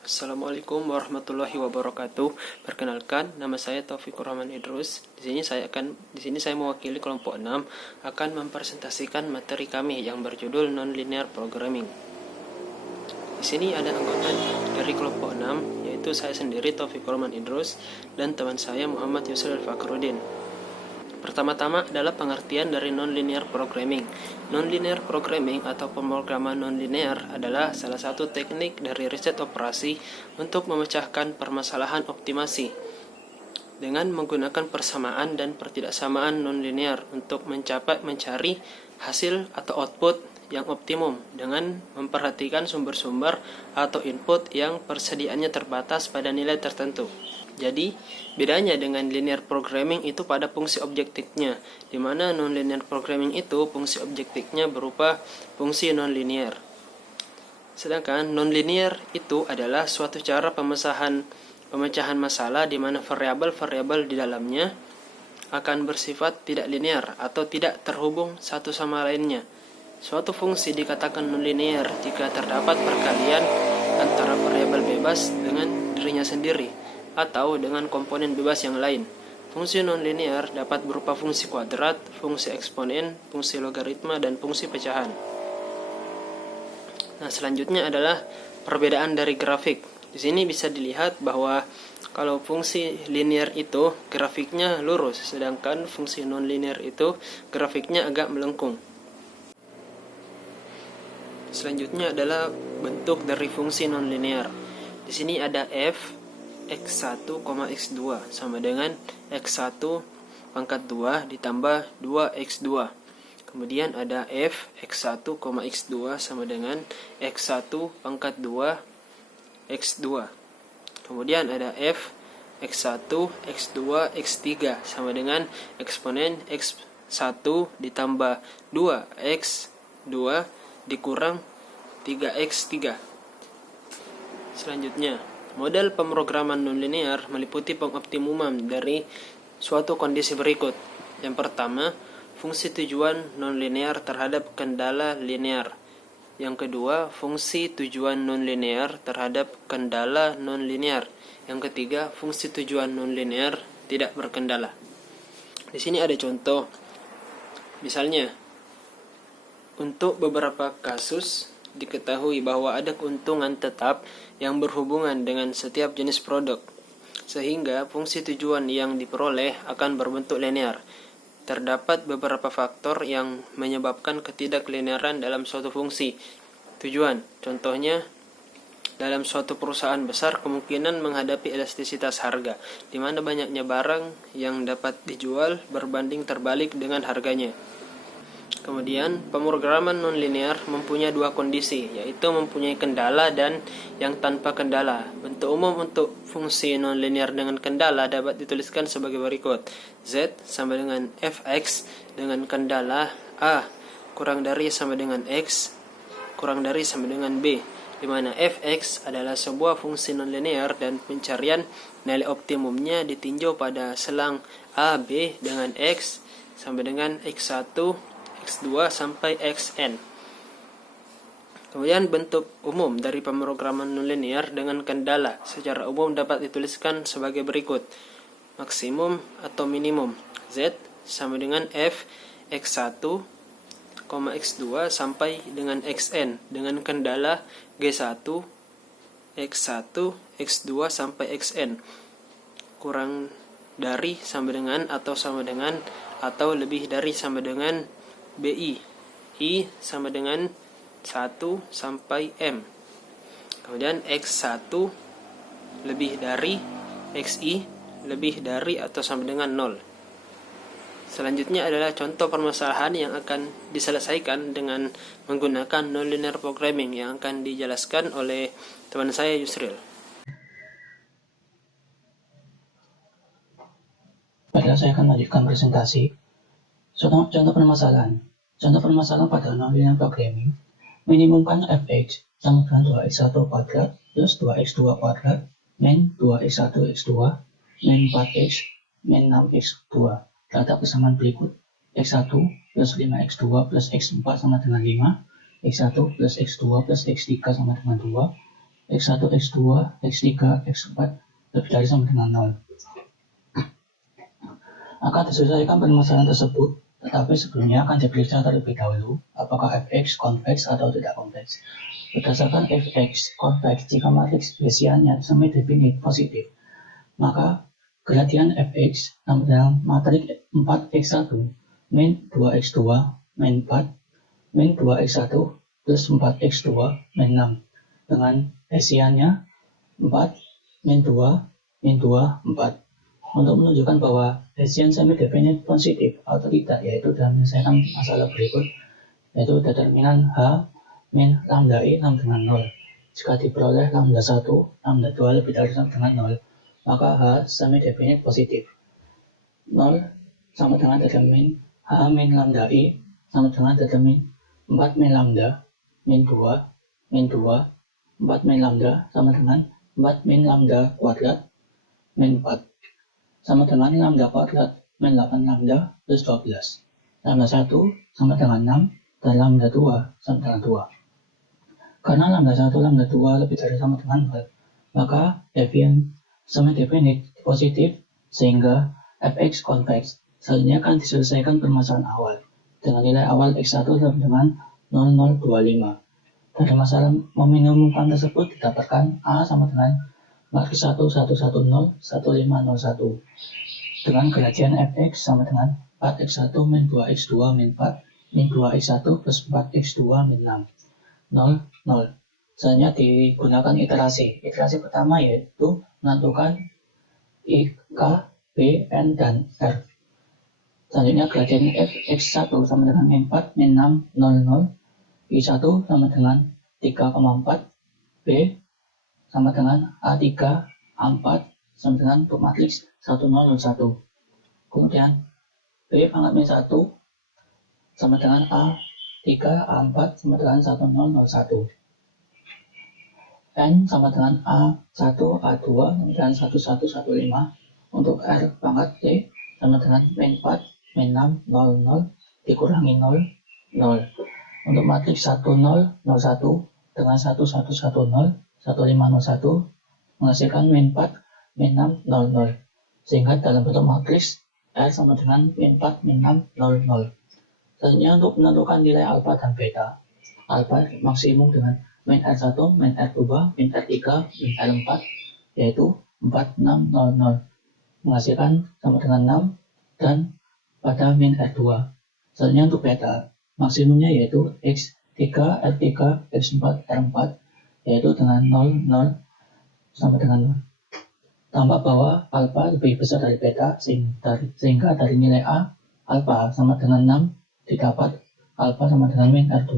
Assalamualaikum warahmatullahi wabarakatuh. Perkenalkan, nama saya Taufikur Rahman Idrus. Di sini saya mewakili kelompok 6 akan mempresentasikan materi kami yang berjudul Non-Linear Programming. Di sini ada anggota dari kelompok 6, yaitu saya sendiri Taufikur Rahman Idrus dan teman saya Muhammad Yusril Fakruddin. Pertama-tama adalah pengertian dari non-linear programming. Non-linear programming atau pemrograman non-linear adalah salah satu teknik dari riset operasi untuk memecahkan permasalahan optimasi dengan menggunakan persamaan dan pertidaksamaan non-linear untuk mencari hasil atau output yang optimum dengan memperhatikan sumber-sumber atau input yang persediaannya terbatas pada nilai tertentu. Jadi, bedanya dengan linear programming itu pada fungsi objektifnya, di mana non-linear programming itu fungsi objektifnya berupa fungsi non-linear. Sedangkan non-linear itu adalah suatu cara pemecahan masalah di mana variabel-variabel di dalamnya akan bersifat tidak linear atau tidak terhubung satu sama lainnya. Suatu fungsi dikatakan non-linear jika terdapat perkalian antara variabel bebas dengan dirinya sendiri atau dengan komponen bebas yang lain. Fungsi non-linear dapat berupa fungsi kuadrat, fungsi eksponen, fungsi logaritma, dan fungsi pecahan. Nah, selanjutnya adalah perbedaan dari grafik. Di sini bisa dilihat bahwa kalau fungsi linear itu grafiknya lurus, sedangkan fungsi non-linear itu grafiknya agak melengkung. Selanjutnya adalah bentuk dari fungsi non-linear. Di sini ada f x1, x2 sama dengan x1 pangkat 2 ditambah 2x2. Kemudian ada f x1, x2 sama dengan x1 pangkat 2 x2. Kemudian ada f x1, x2, x3 sama dengan eksponen x1 ditambah 2x2 dikurang 3x3. Selanjutnya, model pemrograman nonlinear meliputi pengoptimuman dari suatu kondisi berikut. Yang pertama, fungsi tujuan nonlinear terhadap kendala linear. Yang kedua, fungsi tujuan nonlinear terhadap kendala nonlinear. Yang ketiga, fungsi tujuan nonlinear tidak berkendala. Di sini ada contoh. Misalnya, untuk beberapa kasus diketahui bahwa ada keuntungan tetap yang berhubungan dengan setiap jenis produk, sehingga fungsi tujuan yang diperoleh akan berbentuk linear. Terdapat beberapa faktor yang menyebabkan ketidaklinearan dalam suatu fungsi tujuan. Contohnya, dalam suatu perusahaan besar kemungkinan menghadapi elastisitas harga, di mana banyaknya barang yang dapat dijual berbanding terbalik dengan harganya. Kemudian, pemrograman nonlinear mempunyai dua kondisi, yaitu mempunyai kendala dan yang tanpa kendala. Bentuk umum untuk fungsi nonlinear dengan kendala dapat dituliskan sebagai berikut. Z sama dengan fx dengan kendala a kurang dari sama dengan x kurang dari sama dengan b, di mana fx adalah sebuah fungsi nonlinear dan pencarian nilai optimumnya ditinjau pada selang a, b dengan x sama dengan x1, x2 sampai xn. Kemudian bentuk umum dari pemrograman nonlinear dengan kendala secara umum dapat dituliskan sebagai berikut. Maksimum atau minimum z sama dengan f x1, x2 sampai dengan xn dengan kendala g1, x1, x2 sampai xn kurang dari sama dengan atau lebih dari sama dengan BI, I sama dengan 1 sampai M. Kemudian X1 lebih dari, XI lebih dari atau sama dengan 0. Selanjutnya adalah contoh permasalahan yang akan diselesaikan dengan menggunakan nonlinear programming yang akan dijelaskan oleh teman saya Yusril. Baiklah, saya akan melanjutkan presentasi. Contoh permasalahan pada nonlinear programming minimumkan fx sama dengan 2x1 kuadrat plus 2x2 kuadrat min 2x1 x2 min 4x min 6x2 terhadap kesamaan berikut: x1 plus 5x2 plus x4 sama dengan 5, x1 plus x2 plus x3 sama dengan 2, X1, X2, X3, X4 lebih dari sama dengan 0. Akan diselesaikan permasalahan tersebut, tetapi sebelumnya akan diperiksa terlebih dahulu apakah fx konveks atau tidak konveks. Berdasarkan fx konveks jika matriks Hessiannya semi-definite positif, maka gradian fx sama dengan matriks 4x1 min 2x2 min 4 min 2x1 plus 4x2 min 6 dengan Hessiannya 4 min 2 min 2 4. Untuk menunjukkan bahwa Hessian semi-definite positif atau tidak, yaitu dalam menyelesaikan masalah berikut, yaitu determinan H min lambda I sama dengan 0. Jika diperoleh lambda 1, lambda 2 lebih dari sama dengan 0, maka H semi-definite positif. 0 sama dengan determin H min lambda I sama dengan determin 4 min lambda min 2 min 2, 4 min lambda sama dengan 4 min lambda kuadrat min 4. Sama dengan lambda kuadrat min 8 lambda plus 12. Lambda 1 sama dengan 6 dan lambda 2 sama dengan 2. Karena lambda 1, lambda 2 lebih dari sama dengan 0, maka Hessian semi-definite positif sehingga fx konveks. Selanjutnya akan diselesaikan permasalahan awal dengan nilai awal x1 sama dengan 0025. Dari masalah meminimumkan tersebut didapatkan A sama dengan matriks 1, 1, 1, 0, 1, 5, 0, 1 dengan gradian fx sama dengan 4x1 min 2x2 min 4 min 2x1 plus 4x2 min 6 0, 0. Selanjutnya digunakan iterasi. Iterasi pertama yaitu menentukan I, K, B, N, dan R. Selanjutnya gradian fx1 sama dengan min 4 min 6, 0, 0. I1 sama dengan 3,4, B sama dengan A3, A4 sama dengan untuk matriks 1001. Kemudian B pangkat min 1 sama dengan A3, A4 sama dengan 1001. N sama dengan A1, A2 sama dengan 1115. Untuk R pangkat T sama dengan min 4, min 6, 0, 0 dikurangi 0, 0. Untuk matriks 1001 dengan 1110 1501 menghasilkan min 4, min 6, 0, 0. Sehingga dalam bentuk matriks R sama dengan min 4, min 6, 0, 0. Selanjutnya untuk menentukan nilai alfa dan beta. Alfa maksimum dengan min R1, min R2, min R3, min R4 yaitu 4, 6, 0, 0. Menghasilkan sama dengan 6 dan pada min R2. Selanjutnya untuk beta maksimumnya yaitu X3, R3, X4, R4 yaitu dengan 0, 0 sama dengan 0. Tampak bahwa alfa lebih besar dari beta sehingga dari nilai A, alfa sama dengan 6 didapat alfa sama dengan min R2.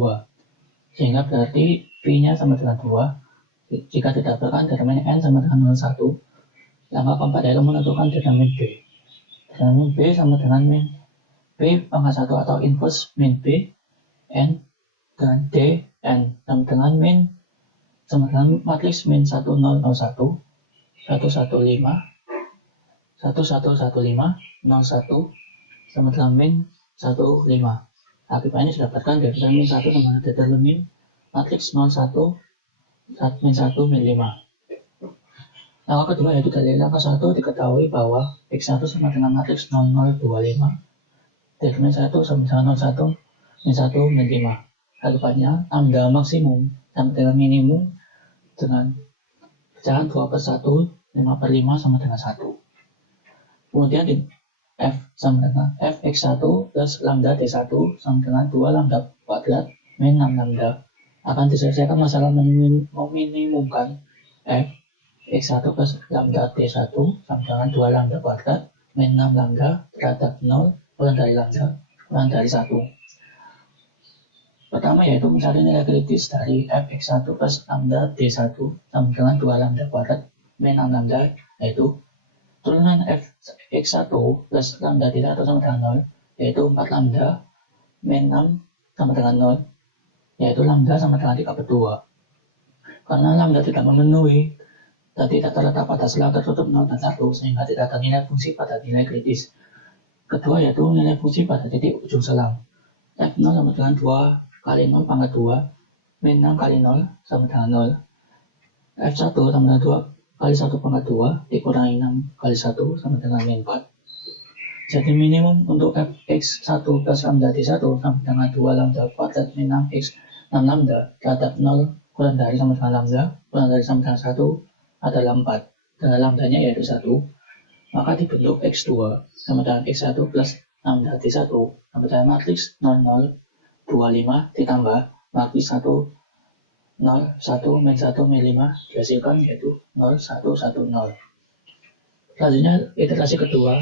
Sehingga berarti V-nya sama dengan 2. Jika didapatkan determin N sama dengan 01, langkah keempat yaitu menentukan determin B. Determin B sama dengan min B pangkat 1 atau inverse min B, N, dan D, N sama dengan min sama dengan matriks min 1001, 115, 1115, 01 sama dengan min 15. Akibatnya didapatkan determin 1 sama dengan determin matriks 01, min 1, min 5. Langkah kedua yaitu dari langkah 1 diketahui bahwa X1 sama dengan matriks 0025, determin 1 sama dengan 01, min 1, min 5. Akibatnya lambda maksimum sama dengan minimum dengan pecahan 2/1, 5/5 sama dengan 1. Kemudian di F sama dengan Fx1 plus lambda D1 sama dengan 2 lambda kuadrat min 6 lambda. Akan diselesaikan masalah meminimumkan F X1 plus lambda D1 sama dengan 2 lambda kuadrat min 6 lambda terhadap 0 kurang dari lambda kurang dari 1. Pertama yaitu mencari nilai kritis dari Fx1 plus lambda D1 sama dengan 2 lambda kuadrat min 6 lambda, yaitu turunan Fx1 plus lambda D1 sama dengan 0 yaitu 4 lambda min 6 sama dengan 0, yaitu lambda sama dengan 3/2. Karena lambda tidak memenuhi dan tidak terletak pada sela tertutup 0 dan 1 sehingga tidak ada nilai fungsi pada nilai kritis. Kedua yaitu nilai fungsi pada titik ujung selang. F0 sama dengan 2 kali 0 pangkat 2 min 6 kali 0 sama dengan 0. F1 sama dengan 2 kali 1 pangkat 2 dikurangi 6 kali 1 sama dengan min 4. Jadi minimum untuk fx1 plus lambda d1 sama dengan 2 lambda kuadrat min 6x 6 lambda terhadap 0 kurang dari sama dengan lambda kurang dari sama dengan 1 adalah 4, dan lambdanya yaitu 1. Maka dibentuk x2 sama dengan x1 plus lambda d1 sama dengan matriks 0, 0, 25 ditambah matriks 1, 0, 1, min 1, min 5 dihasilkan yaitu 0, 1, 1, 0. Selanjutnya iterasi kedua.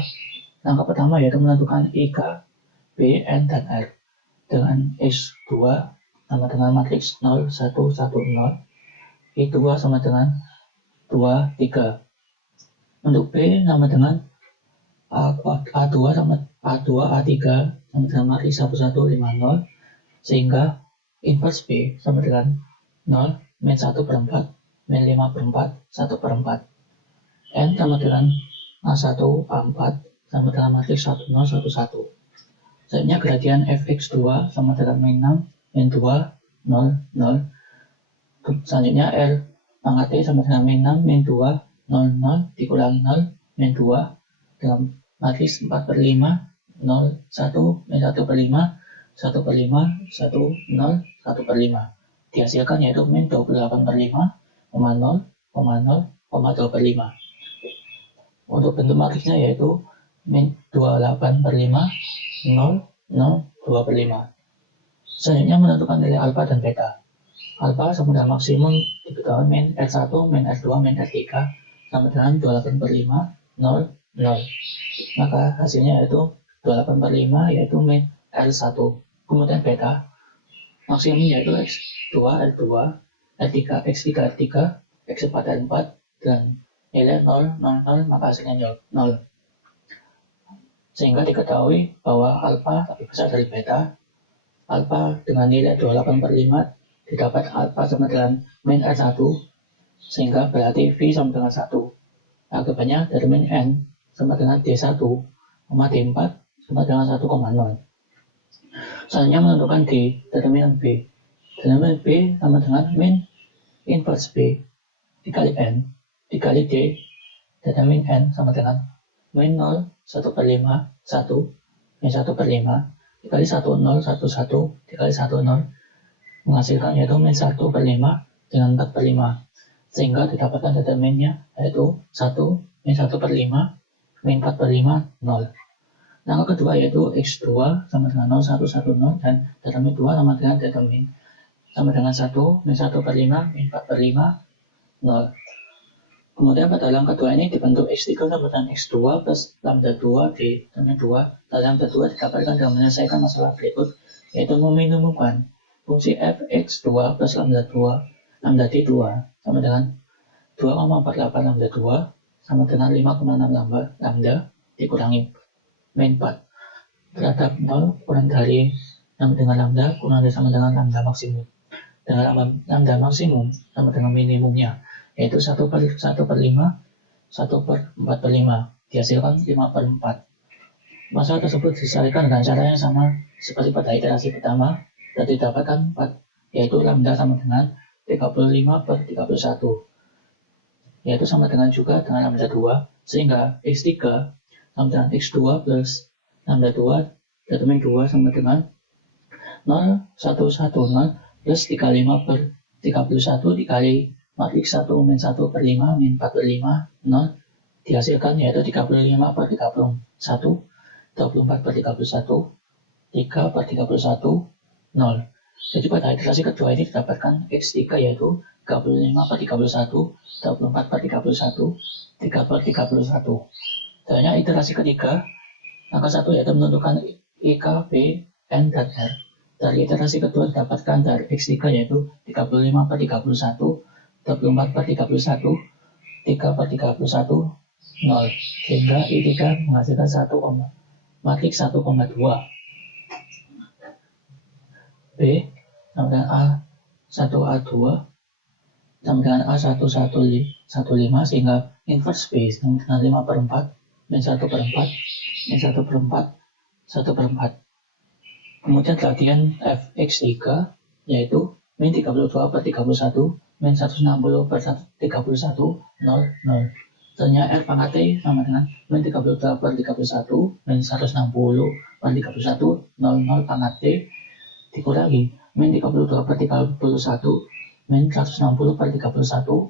Langkah pertama yaitu menentukan IK, B, N, dan R dengan X2 sama dengan matriks 0, 1, 1, 0, I2 sama dengan 2, 3. Untuk B sama dengan A2 sama A2, A3 sama dengan matriks 1, 1, 5, 0, sehingga inverse B sama dengan 0, min 1 per 4, min 5 per 4, 1 per 4. N sama dengan A1, A4 sama dengan matriks 1, 0, 1, 1. Selanjutnya gradian fx2 sama dengan min 6, min 2, 0, 0. Selanjutnya R pangkat T sama dengan min 6, min 2, 0, 0 dikurangi 0, min 2 dengan matriks 4 per 5, 0, 1, min 1 per 5, 1 per 5, 1, 0, 1 per 5. Dihasilkan yaitu min 28 per 5, 0, 0, 2 per 5. Untuk bentuk matriksnya yaitu min 28 per 5, 0, 0, 2 per 5. Selanjutnya menentukan nilai alfa dan beta. Alfa sama dengan maksimum diketahui min R1, min R2, min R3 sama dengan 28 per 5, 0, 0. Maka hasilnya yaitu 28 per 5 yaitu min R1. Kemudian beta maksimum yaitu X2, R2, R3, X3, R3, X4, R4 dan nilai 0, 0, 0 maka hasilnya 0. Sehingga diketahui bahwa alfa lebih besar dari beta. Alfa dengan nilai 28 per 5 didapat alfa sama dengan min R1, sehingga berarti V sama dengan 1. Akibatnya dari min N sama dengan D1, D4 sama dengan 1,0. Selanjutnya menentukan D, determinan B. Determinan B sama dengan min inverse B dikali N dikali D, determinan N sama dengan min 0, 1 per 5, 1, min 1 per 5, dikali 1, 0, 1, 1, dikali 1, 0, menghasilkan yaitu min 1 per 5 dengan 4 per 5, sehingga didapatkan determinnya yaitu 1, min 1 per 5, min 4 per 5, 0. Langkah kedua yaitu X2 sama dengan 0, 1, 1, 0, dan determin 2 sama dengan determin sama dengan 1, min 1 per 5, min 4 per 5, 0. Kemudian pada langkah kedua ini dibentuk X3 sama dengan X2 plus lambda 2 di determin 2. Dan lambda 2 didapatkan dengan menyelesaikan masalah berikut, yaitu meminimumkan fungsi fx2 plus lambda 2 lambda d2 sama dengan 2,48 lambda 2 sama dengan 5,6 lambda dikurangi min 4 terhadap 0 kurang dari sama dengan lambda kurang dari sama dengan lambda maksimum. Dengan lambda maksimum sama dengan minimumnya yaitu 1 per 5, 1 per 4 per 5, dihasilkan 5 per 4. Masalah tersebut diselesaikan dengan cara yang sama seperti pada iterasi pertama dan didapatkan 4, yaitu lambda sama dengan 35 per 31, yaitu sama dengan juga dengan lambda 2, sehingga X3 sama dengan X2 plus lambda 2, determin 2 sama dengan 0, 1, 1, 0 plus 35 per 31 dikali matriks 1, min 1 per 5, min 4 per 5, 0, dihasilkan yaitu 35 per 31, 24 per 31, 3 per 31, 0. Jadi pada iterasi kedua ini didapatkan X3 yaitu 35 per 31, 24 per 31, 3 per 31. Selanjutnya iterasi ketiga, angka 1 yaitu menentukan IK, B, N, dan R. Dari iterasi kedua didapatkan dari X3 yaitu 35 per 31, 24 per 31, 3 per 31, 0. Sehingga I3 menghasilkan 1, matriks 1,2. B sama dengan A1A2 sama dengan A1115 sehingga inverse B sama dengan 5 per 4, min 1 per 4, min 1 per 4, 1 per 4. Kemudian gradian fx3 yaitu min 32 per 31, min 160 per 31, 0, 0. Selanjutnya R pangkat T sama dengan min 32 per 31, min 160 per 31, 0, 0 pangkat T, dikurangi min 32 per 31, min 160 per 31,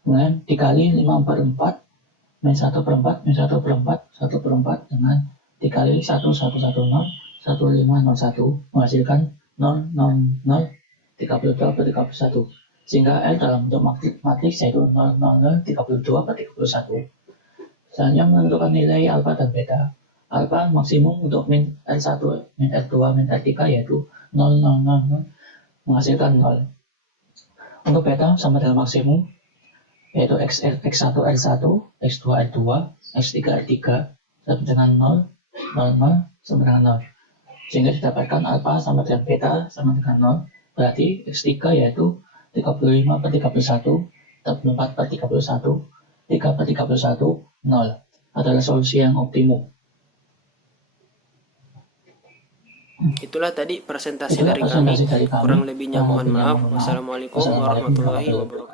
kemudian dikali 5 per 4, min 1 per 4, min 1 per 4, 1 per 4 dengan dikali 1110, 1501 menghasilkan 0, 0, 0, 32 per 31. Sehingga L dalam bentuk matriks yaitu 0, 0, 0, 32 per 31. Selanjutnya menentukan nilai alfa dan beta. Alfa maksimum untuk min L1, min L2, min L3 yaitu 0, 0, 0, 0 menghasilkan 0. Untuk beta sama dengan maksimum yaitu X1 L1, X2 L2, X3 L3 sama dengan 0, 0, 0 sama dengan 0. Sehingga didapatkan alfa sama dengan beta sama dengan 0. Berarti X3 yaitu 35 per 31, 34 per 31, 3 per 31, 0 adalah solusi yang optimum. Itulah tadi presentasi dari kami. Kurang lebihnya mohon maaf. Wassalamualaikum warahmatullahi wabarakatuh.